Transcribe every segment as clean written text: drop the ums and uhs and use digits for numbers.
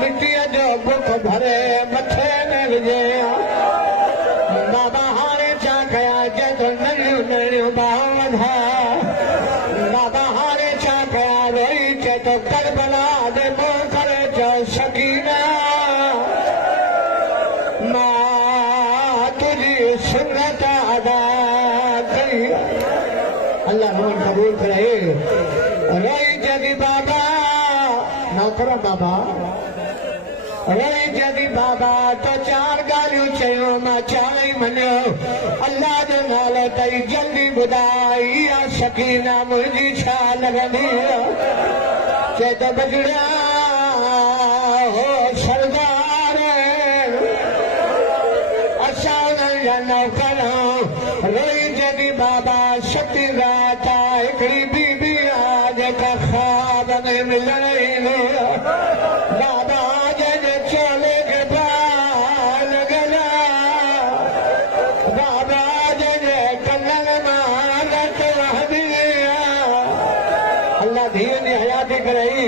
मिट्टीअ जो बुख भरे मथे में विझे बाबा हाणे छा कयां जंहिंजो नंढियूं नंढियूं ॿाहूं वधा बाबा हाणे छा कयां रोई चए थो करबला दे मुंहुं करे चओ सकीना मां तुंहिंजी सुन्नत अदा कई अल्लाह मोहन कबूल करे रोई जदी बाबा ना करो बाबा रोई जदी बाबा तो चार गालियूं चयो मां चालई मञियो अल्लाह जो नालो तई जल्दी ॿुधाई आ सकीना मुंहिंजी छा लॻंदी चए त बजड़ा हो सरदार असां उन्हनि जा नौकर रोई जदी बाबा सती रात हिकिड़ी बीबी आहे जेका ख्वाब में मिलण ईंदी बाबा जंहिंजे चोले खे बाल लॻल बाबा जंहिंजे कननि मां लट वहंदी अल्लाह धीअ जी हयाती करई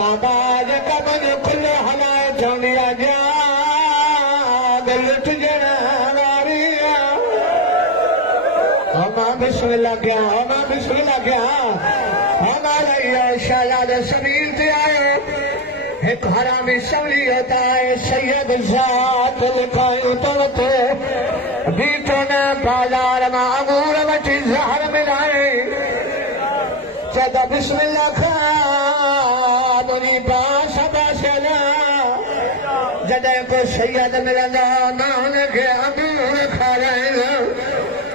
बाबा जेका मुंहिंजो खुलो हलाए चवंदी आहे जा लुट ॼण वारी मां बिस्मिल्लाह कयां मां बिस्मिल्लाह कयां हमारा शहजाद समीर ते आयो एक हरामी सवली होता है सैयद जात लिखायूं तो बीठो न बाजार मां अंगूर वठी ज़हर मिलाए चदा बिस्मिल्लाह खा मुनी बास बासला जॾहिं को सैयद मिलंदा मां हुनखे अंगूर खाराईंदो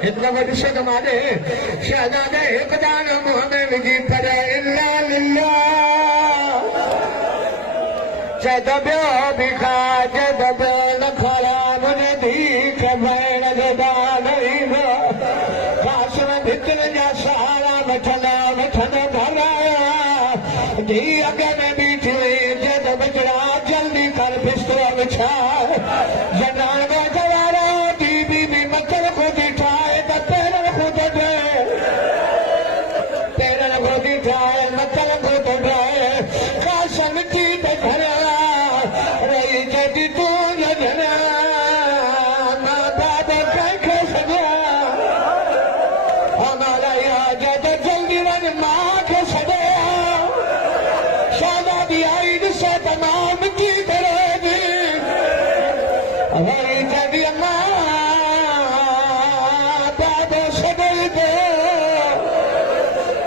इतना वॾी माने शहजादे हिकु दानो मुंहं में विझी पर इल्ला लिल्लाह चए त ॿियो बि खा चए त ॿियो न खारा मुंहिंजे धीउ खे भेण जो दान ईंदो कासुर भितरनि जा सहारा वठंदा वठंदा घर आया धीउ अॻे में बीठी हुई चए त बचड़ा जल्दी कर बिस्तरो विछा जनान जवारा धी बीबी मथर खुदी ठाहे त पेरनि खुद पेरनि खुदी ठाहे मथर खुद ठाहे कास मिटी ते भरिया रही जॾहिं तूं ॼणा मां बाबा कंहिंखे सॼा हमारा जद जल्दी वञ मां खे सॼा शहजादी आई ॾिसे त मां मिटी करे वरी जॾहिं मां बाबो सॾई थो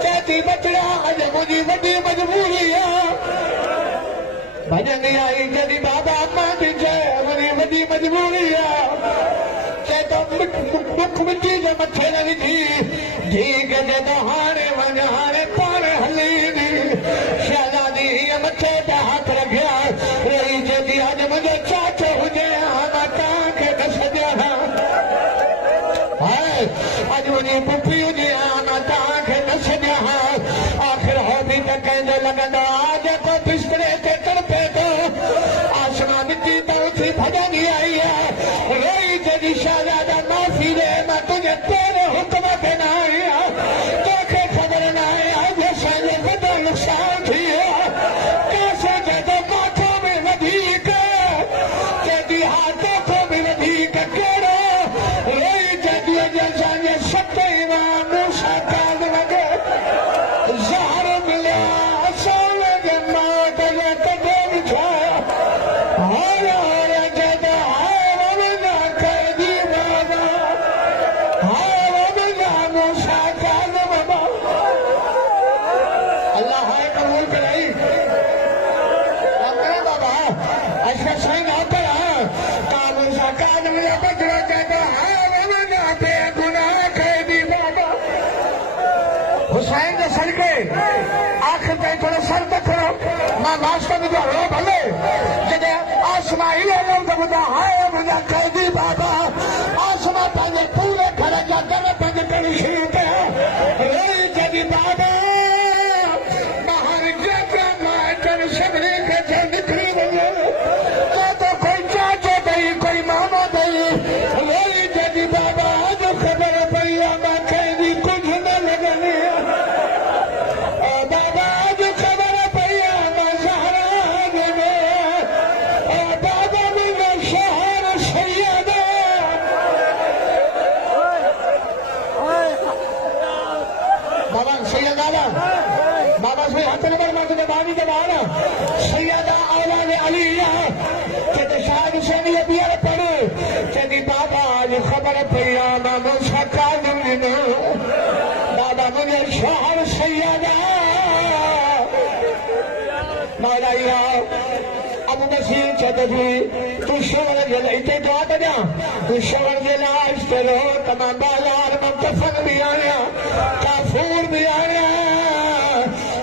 चए थी बचड़ा अॼु मुंहिंजी वॾी मजबूरी आहे भॼंदी आई जॾहिं बाबा मां बि चए वरी वॾी मजबूरी आहे चए थो दुख मिटी जे मथे न विझी धीउ खे चए थो हाणे वञ हाणे पाण हली ईंदी शहजादी हीअ मथे ते हथ रखिया रही चए अॼु मुंहिंजो चाचो हुजे मां तव्हांखे न सॼा अॼु मुंहिंजी पुफी हुजे मां तव्हांखे न सॼा आख़िर हो बि त कंहिंजो लॻंदो आहे जेको बिस्तरे ते तड़पे थो आसमां मिटी त उथी भॼंदी आई आहे रोई जॾहिं शहजादा माफ़ी ॾे मां तुंहिंजे तेरे हुकुम ते न आई आहे तोखे ख़बर न आहे अॼु असांजो वॾो नुक़सानु थी वियो कंहिंसे चए थो काथो में वधीक चए थी हा तोखो बि वधीक कहिड़ो रोई जॾहिं अॼु असांजे सत इमाम मूसा काज़िम खे ज़हर मिलिया असां जे मौत जे कॾहिं विछा हाय हाय जॾहिं हाय वञा क़ैदी बाबा हाय वञा मूसा काज़िम बाबा अल्लाह हाय कबूल कराई बाबा ऐसा सही ना करा मूसा काज़िम जा बचड़ा कहता हाय वञा बेगुनाह क़ैदी बाबा हुसैन जे सदके आखिर ताईं थोरो सर त खणो मां वास्तव में हो भले जॾहिं आसमां इहो लफ़्ज़ ॿुधा हाय मुंहिंजा क़ैदी बाबा आसमां पंहिंजे पूरे घर जा दर बंदि करे शुरू कया रोई जॾहिं बाबा ॿाहिरि जेतिरा माइटनि सभिनी खे चयो निकिरी वञो चए थो कोई चाचो अथई कोई मामो अथई रोई जॾहिं बाबा जो खबर पई मां कहंदी कुछ न लगनी बाबा जो खबर पई मां जहरान में बाबा मुझे शहर सैयद बाबा सैयद आला बाबा से हाथ नंबर मां तुझे बानी के बाहर सैयदा औलाद अलिया के शायद से नहीं बियर पड़े कहती बाबा जो खबर पई मां मूसा कानून बाबा मुझे शहर सैयदा मौलाया अबू बशीर चौधरी तू शवर जे इते दुआ कजा तू शवर जे लाश ते रो तमाम बाजार में कफन भी आया काफूर भी आया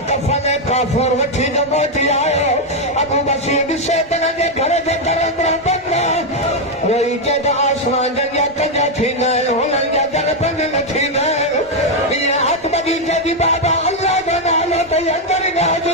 कफन काफूर वठी न मोटी आयो अबू बशीर दिसे तन जे घर जे दर बंद वही जे आसमान जा कंजा थींदा आहिनि हुननि जा दर बंद न थींदा आहिनि ईअं हथ बगीचे जी बाबा अल्लाह जो नालो तई अंदर गाज